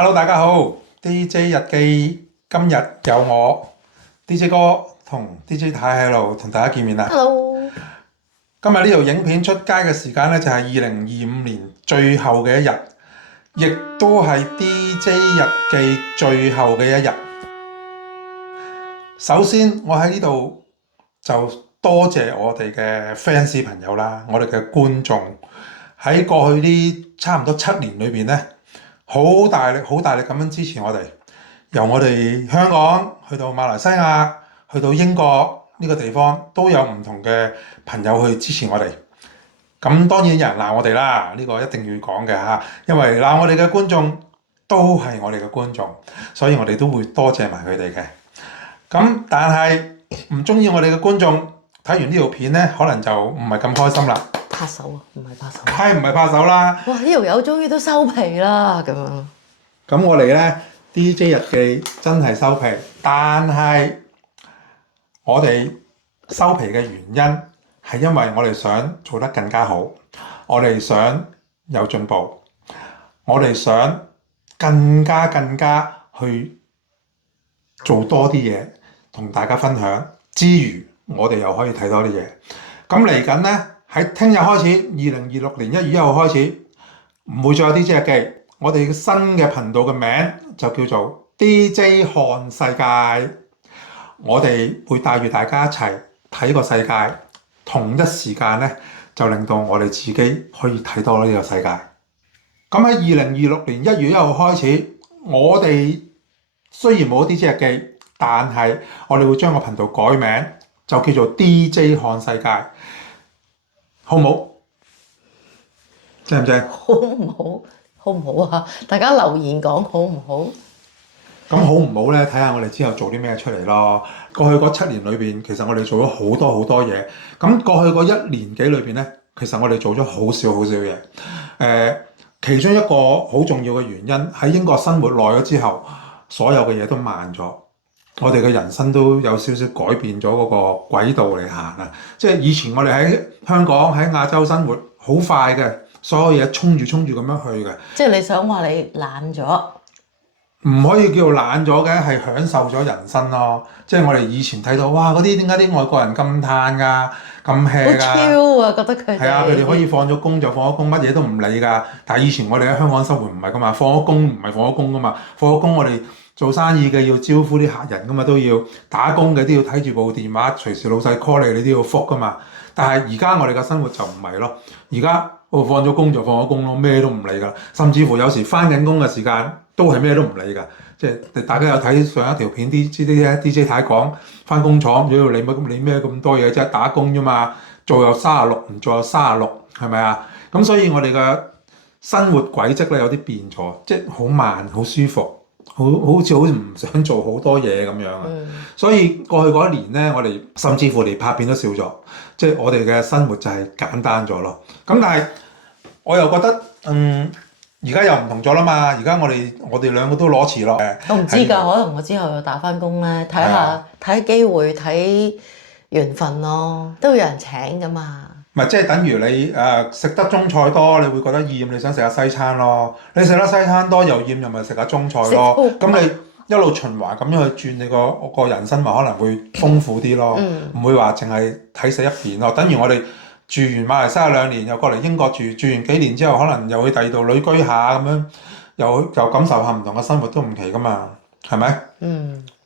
Hello，大家好，DJ 日記今日有我 DJ 哥同 DJ 太喺度同大家見面啦。Hello，今日呢條影片出街嘅時間呢，就係2025年最後嘅一日，亦都係 DJ 日記最後嘅一日。首先，我喺呢度就多謝我哋嘅 fans 朋友啦，我哋嘅觀眾喺過去呢差唔多7年裏邊呢，好大力咁樣支持我哋，由我哋香港去到馬來西亞，去到英國呢個地方，都有唔同嘅朋友去支持我哋。咁當然有人鬧我哋啦，呢個一定要講嘅嚇，因為鬧我哋嘅觀眾都係我哋嘅觀眾，所以我哋都會多謝埋佢哋嘅。咁但係唔中意我哋嘅觀眾睇完呢條片呢，可能就唔係咁開心啦。拍手啊，唔係拍手。係唔係拍手啦？哇！呢條友終於都收皮啦，咁樣。咁我哋呢 DJ 日記真係收皮，但係我哋收皮嘅原因係因為我哋想做得更加好，我哋想有進步，我哋想更加去做多啲嘢同大家分享之餘，我哋又可以睇多啲嘢。咁嚟緊呢，喺聽日開始，2026年1月1號開始，唔會再有 DJ 日記。我哋新嘅頻道嘅名就叫做 DJ 看世界。我哋會帶住大家一齊睇個世界，同一時間呢，就令到我哋自己可以睇多呢個世界。咁喺2026年1月1號開始，我哋雖然冇 DJ 日記，但係我哋會將個頻道改名，就叫做 DJ 看世界，好唔好？正唔正？好唔好？好唔好啊？大家留言講好唔好？咁好唔好呢？睇下我哋之後做啲咩出嚟咯。過去嗰7年裏邊，其實我哋做咗好多嘢。咁過去嗰1年幾裏邊呢，其實我哋做咗好少嘢。其中一個好重要嘅原因，喺英國生活耐咗之後，所有嘅嘢都慢咗。我哋嘅人生都有少少改變咗嗰個軌道嚟行啊！即係以前我哋喺香港喺亞洲生活好快嘅，所有嘢衝住咁樣去嘅。即係你想話你懶咗？唔可以叫做懶咗嘅，係享受咗人生咯。即係我哋以前睇到，哇！嗰啲點解啲外國人咁嘆㗎，咁 hea 㗎？好超啊！覺得佢哋係啊，佢哋可以放咗工就放咗工，乜嘢都唔理㗎。但係以前我哋喺香港生活唔係㗎嘛，放咗工唔係放咗工㗎嘛，放咗工我哋做生意嘅要招呼啲客人㗎嘛，都要打工嘅都要睇住部電話，隨時老細 call 你，你都要覆㗎嘛。但係而家我哋嘅生活就唔係咯，而家我放咗工就放咗工咯，咩都唔理㗎。甚至乎有時返緊工嘅時間都係咩都唔理㗎。即係大家有睇上一條片DJ 太講返工廠，如果你咩咁多嘢啫，打工啫嘛，做又36，唔做又36，係咪啊？咁所以我哋嘅生活軌跡咧有啲變咗，即係好慢，好舒服。好似唔想做好多嘢咁樣啊，所以過去嗰1年呢，我哋甚至乎連拍片都少咗，即係我哋嘅生活就係簡單咗咯。咁但係我又覺得，而家又唔同咗啦嘛。而家我哋兩個都攞辭咯。我唔知㗎，可能我之後又打返工咧，睇下睇機會睇緣分咯，都會有人請㗎嘛。咪即係等於你食得中菜多，你會覺得厭，你想食下西餐咯。你食得西餐多又厭，又咪食下中菜咯。咁你一路循環咁樣去轉，你個人生咪可能會豐富啲咯。唔會話淨係睇死一邊咯。等於我哋住完馬來西亞2年，又過嚟英國住完幾年之後，可能又去第二度旅居下咁樣，又感受下唔同嘅生活都唔奇噶嘛，係咪？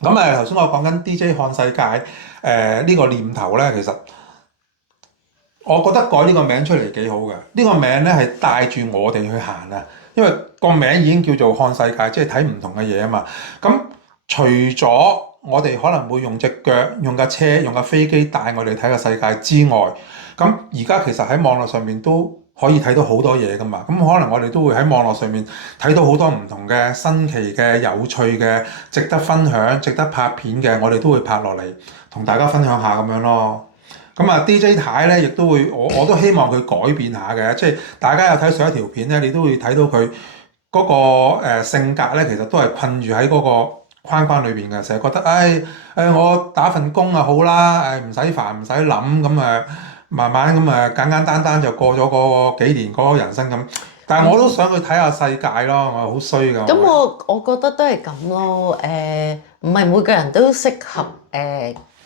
咁頭先我講緊 DJ 看世界呢個念頭咧，其實我覺得改呢個名出嚟幾好嘅。呢個名咧係帶住我哋去行啊，因為個名已經叫做看世界，即係睇唔同嘅嘢啊嘛。咁除咗我哋可能會用隻腳、用架車、用架飛機帶我哋睇個世界之外，咁而家其實喺網絡上面都可以睇到好多嘢噶嘛。咁可能我哋都會喺網絡上面睇到好多唔同嘅新奇嘅、有趣嘅、值得分享、值得拍片嘅，我哋都會拍落嚟同大家分享下咁樣咯。咁啊 DJ 太咧，亦都會我都希望佢改變下嘅，即係大家有睇上一條片咧，你都會睇到佢嗰個性格咧，其實都係困住喺嗰個框框裏邊嘅，成日覺得我打份工啊好啦，唔使煩唔使諗咁慢慢咁簡單就過咗嗰幾年嗰個人生咁。但係我都想去睇下世界咯，我好衰㗎。咁我覺得都係咁咯，唔係每個人都適合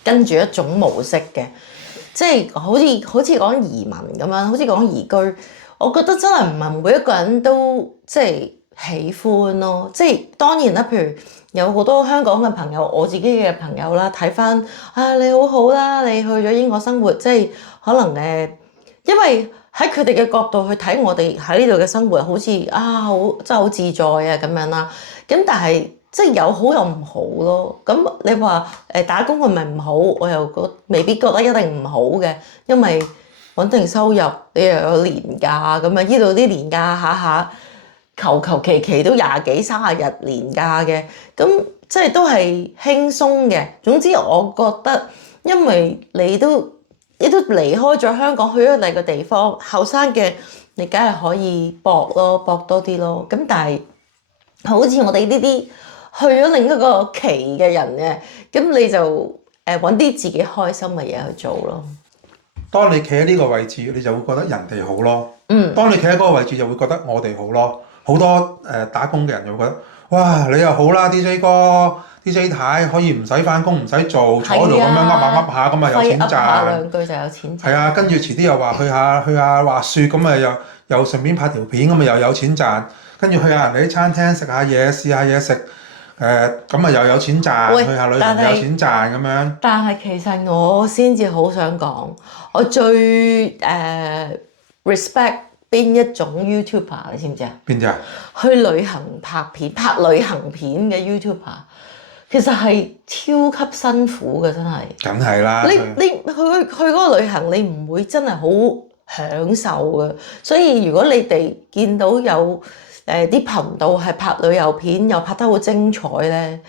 跟住一種模式嘅，即係好似講移民咁樣，好似講移居，我覺得真係唔係每一個人都即係喜歡咯，即係當然啦，譬如有好多香港嘅朋友，我自己嘅朋友啦，睇翻你好好啦，你去咗英國生活，即係可能因為喺佢哋嘅角度去睇我哋喺呢度嘅生活，好似好真係好自在啊咁樣啦。咁但係即係有好有唔好咯。咁你話打工係咪唔好？我又未必覺得一定唔好嘅，因為穩定收入，你又有年假咁啊。呢度啲年假下下求其其都廿幾30日年假嘅，咁即係都係輕鬆嘅。總之我覺得，因為你都離開咗香港，去咗第二個地方，後生嘅你梗係可以搏咯，搏多啲咯。咁但係好似我哋呢啲去咗另一個期嘅人嘅，咁你就揾啲自己開心嘅嘢去做咯。當你企喺呢個位置，你就會覺得人哋好咯。當你企喺嗰個位置，就會覺得我哋好咯。好多打工嘅人就會覺得，哇！你又好啦，DJ 哥、DJ 太可以唔使翻工，唔使做，坐喺度咁樣噏下噏下，咁啊有錢賺。下兩句就有錢賺。係啊，跟住遲啲又話去下滑雪，咁啊又順便拍條片，咁啊又有錢賺。跟住去下人哋啲餐廳食下嘢，試下嘢食，咁啊又有錢賺。去下旅行又有錢賺咁樣。但係其實我先至好想講，我最respect 邊一種 YouTuber 你知唔知啊？邊隻啊？去旅行拍旅行片嘅 YouTuber， 其實係超級辛苦嘅，真係。梗係啦。你去嗰個旅行，你唔會真係好享受嘅。所以如果你哋見到有啲頻道係拍旅遊片，又拍得好精彩咧，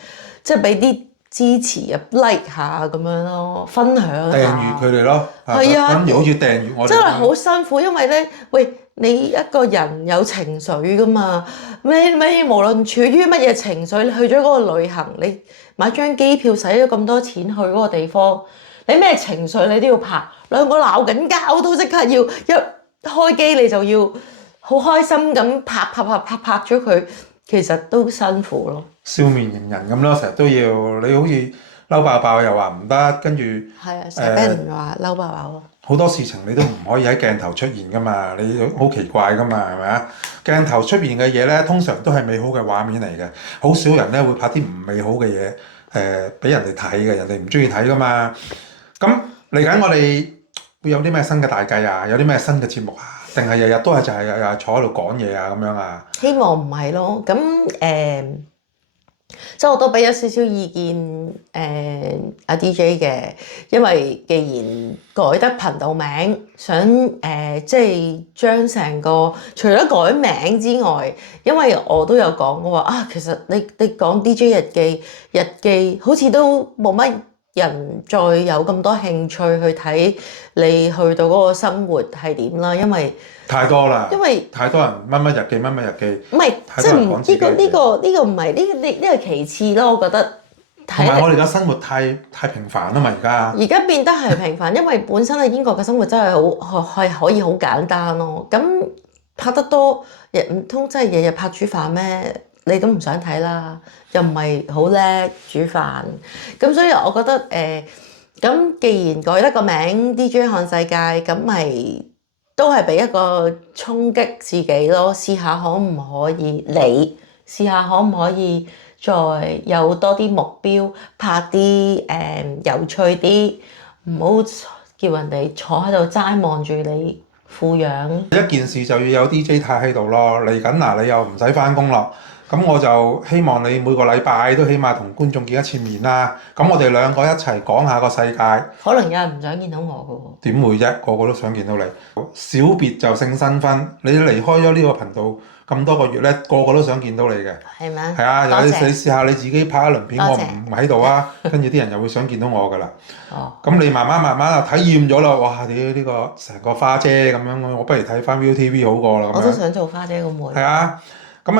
即係俾啲支持啊 like 下咁樣咯，分享下。訂閱佢哋咯。係啊，咁好似訂閱我哋。真係好辛苦，因為咧，喂，你一個人有情緒噶嘛，你無論處於乜嘢情緒，你去咗嗰個旅行，你買張機票使咗咁多錢去嗰個地方，你咩情緒你都要拍，兩個鬧緊交都即刻要一開機你就要好開心咁拍咗佢，其實都辛苦咯。笑面迎人咁咯，成日都要你好似嬲爆爆又話唔得，跟住係啊，成日俾人話嬲爆爆咯。好多事情你都唔可以喺鏡頭出現噶嘛，你好奇怪噶嘛，係咪啊？鏡頭出現嘅嘢咧，通常都係美好嘅畫面嚟嘅，好少人咧會拍啲唔美好嘅嘢俾人哋睇嘅，人哋唔中意睇噶嘛。咁嚟緊我哋會有啲咩新嘅大計啊？有啲咩新嘅節目啊？定係日日都係就係日坐喺度講嘢啊咁樣啊？希望唔係咯，咁即係我都俾咗少少意見阿 DJ 嘅，因為既然改得頻道名，想即係將成個除咗改名之外，因為我都有講過話其實你講 DJ 日記好似都冇乜人再有咁多興趣去睇你去到嗰個生活係點啦，因為太多啦，因為太多人乜乜日記乜乜日記，唔係即係呢個唔係呢個其次咯，我覺得。同埋我哋而家生活太平凡啦嘛，而家變得係平凡，因為本身喺英國嘅生活真係係可以好簡單咯。咁拍得多，唔通真係日日拍煮飯咩？你都唔想睇啦，又唔係好叻煮飯。咁所以我覺得咁既然改得個名 DJ 看世界，咁咪都係俾一個衝擊自己咯，試下可唔可以試下可唔可以再有多啲目標，拍啲有趣啲，唔好叫人哋坐喺度齋望住你富養。一件事就要有 DJ 太喺度咯，嚟緊嗱你又唔使翻工咯，咁我就希望你每個禮拜都起碼同觀眾見一次面啦。咁我哋兩個一齊講下個世界。可能有人唔想見到我嘅喎。點會啫？個個都想見到你。小別就勝新婚，你離開咗呢個頻道咁多個月咧，個個都想見到你嘅。係咩？係啊，你試下你自己拍一輪片，我唔喺度啊，跟住啲人又會想見到我噶啦。哦。咁你慢慢啊體驗咗啦，哇！你呢個成個花姐咁樣，我不如睇翻 ViuTV 好過啦。我都想做花姐個妹。係啊，咁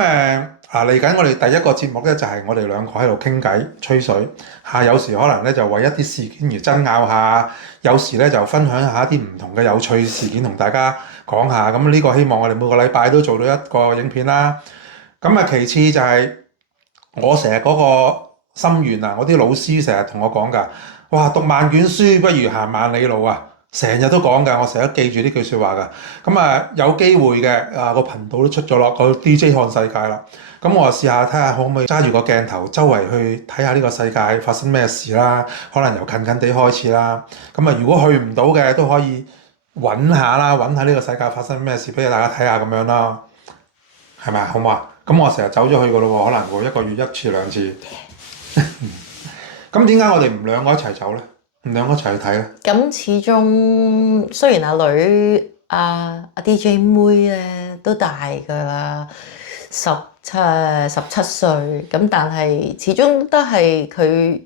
嚟緊我哋第一個節目咧，就係我哋兩個喺度傾偈吹水嚇，有時可能咧就為一啲事件而爭拗下，有時咧就分享下一啲唔同嘅有趣事件同大家講下。咁呢個希望我哋每個禮拜都做到一個影片啦。咁啊，其次就係我成日嗰個心願啊，我啲老師成日同我講㗎，哇，讀萬卷書不如行萬里路啊！成日都講㗎，我成日都記住呢句説話㗎。咁啊，有機會嘅個頻道都出咗落個 DJ 看世界啦。咁我試下睇下可唔可以揸住個鏡頭周圍去睇下呢個世界發生咩事啦。可能由近近地開始啦。咁啊，如果去唔到嘅都可以揾下啦，揾下呢個世界發生咩事俾大家睇下咁樣啦。係咪啊？好唔好啊？咁我成日走咗去㗎咯喎，可能會一個月1次2次。咁點解我哋唔兩個一齊走咧？唔兩個一齊去睇咧？咁始終雖然阿女阿 DJ 妹咧都大㗎啦，17歲，咁但係始終都係佢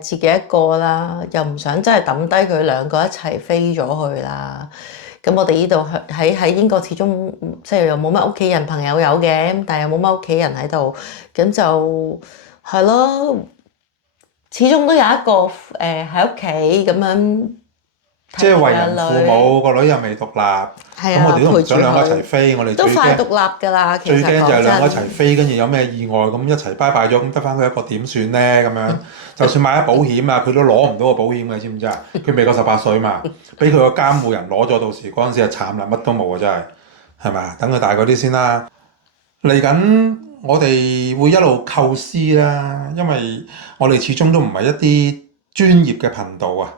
自己一個啦，又唔想真係抌低佢兩個一齊飛咗去啦。咁我哋呢度喺英國始終即係又冇乜屋企人朋友有嘅，但係又冇乜屋企人喺度，咁就係咯。始終都有一個喺屋企咁樣，即係為人父母，個女又未獨立，咁我哋都唔想兩個一齊飛，我哋都快獨立㗎啦。最驚就係兩個一齊飛，跟住有咩意外咁一齊拜拜咗，咁得翻佢一個點算咧？咁樣就算買咗保險啊，佢都攞唔到個保險嘅，知唔知啊？佢未夠18歲嘛，俾佢個監護人攞咗，到時嗰陣時就慘啦，乜都冇啊！真係係咪啊？等佢大個啲先啦。嚟緊我哋會一路構思啦，因為我哋始終都唔係一啲專業嘅頻道啊。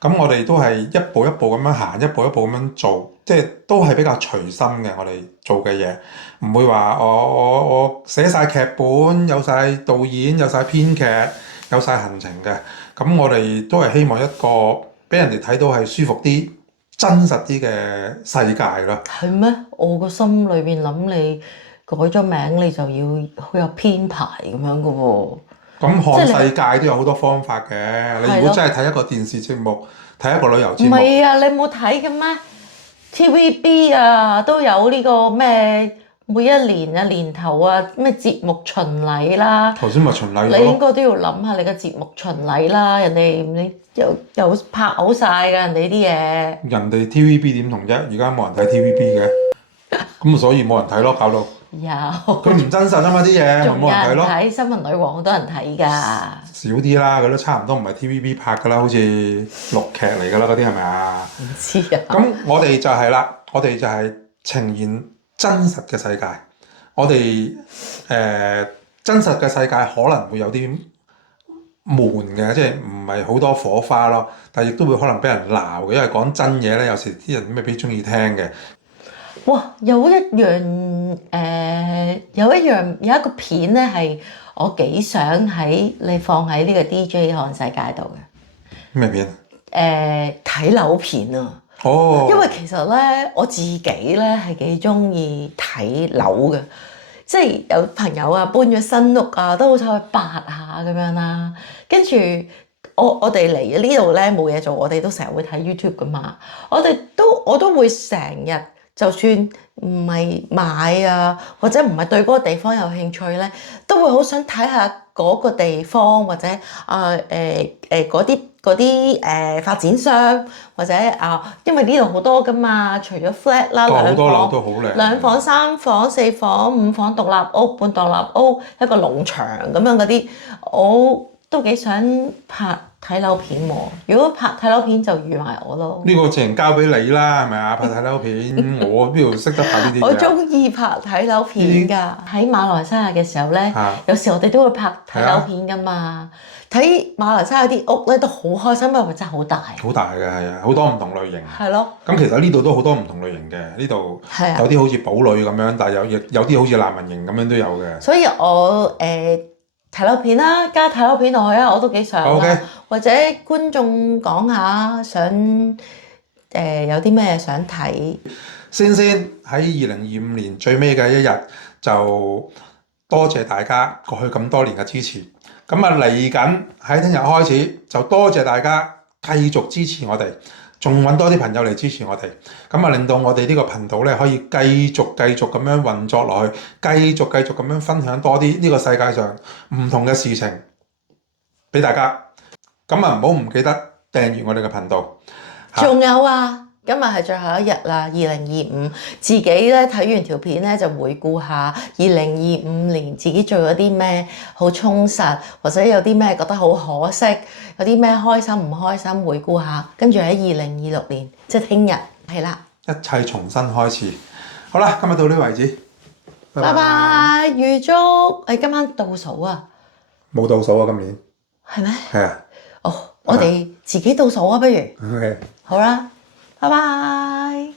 咁我哋都係一步一步咁樣行，一步一步咁樣做，即係都係比較隨心嘅。我哋做嘅嘢唔會話我寫晒劇本，有晒導演，有晒編劇，有晒行程嘅。咁我哋都係希望一個俾人哋睇到係舒服啲、真實啲嘅世界咯。係咩？我個心裏邊諗你改咗名，你就要好有編排咁樣嘅喎。咁看世界都有好多方法嘅。你如果真係睇一個電視節目，睇一個旅遊節目，唔係啊，你冇睇嘅咩？TVB 啊都有呢個咩？每一年啊年頭啊咩節目巡禮啦。頭先咪巡禮咯。你應該都要諗下你嘅節目巡禮啦。人哋你又拍好晒㗎，人哋啲嘢。人哋 TVB 點同啫？而家冇人睇 TVB 嘅，咁所以冇人睇咯，搞到。有。佢唔真實啊嘛啲嘢，咪冇人睇咯。睇新聞女王好多人睇㗎。少啲啦，佢都差唔多唔係 TVB 拍㗎啦，好似錄劇嚟㗎啦，嗰啲係咪啊？唔知啊。咁我哋就係啦，我哋就係呈現真實嘅世界。我哋真實嘅世界可能會有啲悶嘅，即係唔係好多火花咯，但係亦都會可能俾人鬧嘅，因為講真嘢咧，有時啲人未必中意聽嘅。哇！有一個片咧，係我幾想你放喺呢個 DJ 看世界度嘅。咩片？睇樓片啊！哦。因為其實咧，我自己咧係幾中意睇樓嘅，即係有朋友啊搬咗新屋啊，都好想去八下咁樣啦。跟住我哋嚟呢度咧冇嘢做，我哋都成日會睇 YouTube 噶嘛。我都會成日。就算唔係買啊，或者唔係對嗰個地方有興趣咧，都會好想睇下嗰個地方或者嗰啲發展商或者因為呢度好多噶嘛，除咗 flat 啦，好多樓都好靚，2房、3房、4房、5房獨立屋、半獨立屋、一個農場咁樣嗰啲，我都幾想拍睇樓片喎。如果拍睇樓片就預埋我咯。呢個自然交俾你啦，係咪啊？拍睇樓片，我邊度識得拍呢啲嘢？我中意拍睇樓片㗎。喺馬來西亞嘅時候咧，有時我哋都會拍睇樓片㗎嘛。睇馬來西亞啲屋咧都好開心，因為真係好大。好大嘅係啊，好多唔同類型。係咯。咁其實呢度都好多唔同類型嘅，呢度有啲好似堡壘咁樣，但係有啲好似難民營咁樣都有嘅。所以我睇樓片啦，加睇樓片落去啊，我都幾想啦。Okay. 或者觀眾講下想有啲咩想睇。先喺2025年最尾嘅一日，就多謝大家過去咁多年嘅支持。咁啊嚟緊喺聽日開始，就多謝大家繼續支持我哋，仲揾多啲朋友嚟支持我哋。咁啊令到我哋呢個頻道咧可以繼續咁樣運作落去，繼續咁樣分享多啲呢個世界上唔同嘅事情俾大家。咁啊唔記得訂閱我哋嘅頻道。仲有啊，今日係最後一日啦，2025，自己咧睇完條片咧就回顧下2025年自己做咗啲咩好充實，或者有啲咩覺得好可惜，有啲咩開心唔開心，回顧下，跟住喺2026年即係聽日係啦，一切重新開始。好啦，今日到呢為止，拜拜，預祝你今晚倒數啊！冇倒數啊，今年係咩？係啊。哦，我哋自己倒數啊，不如 OK。好啦，拜拜。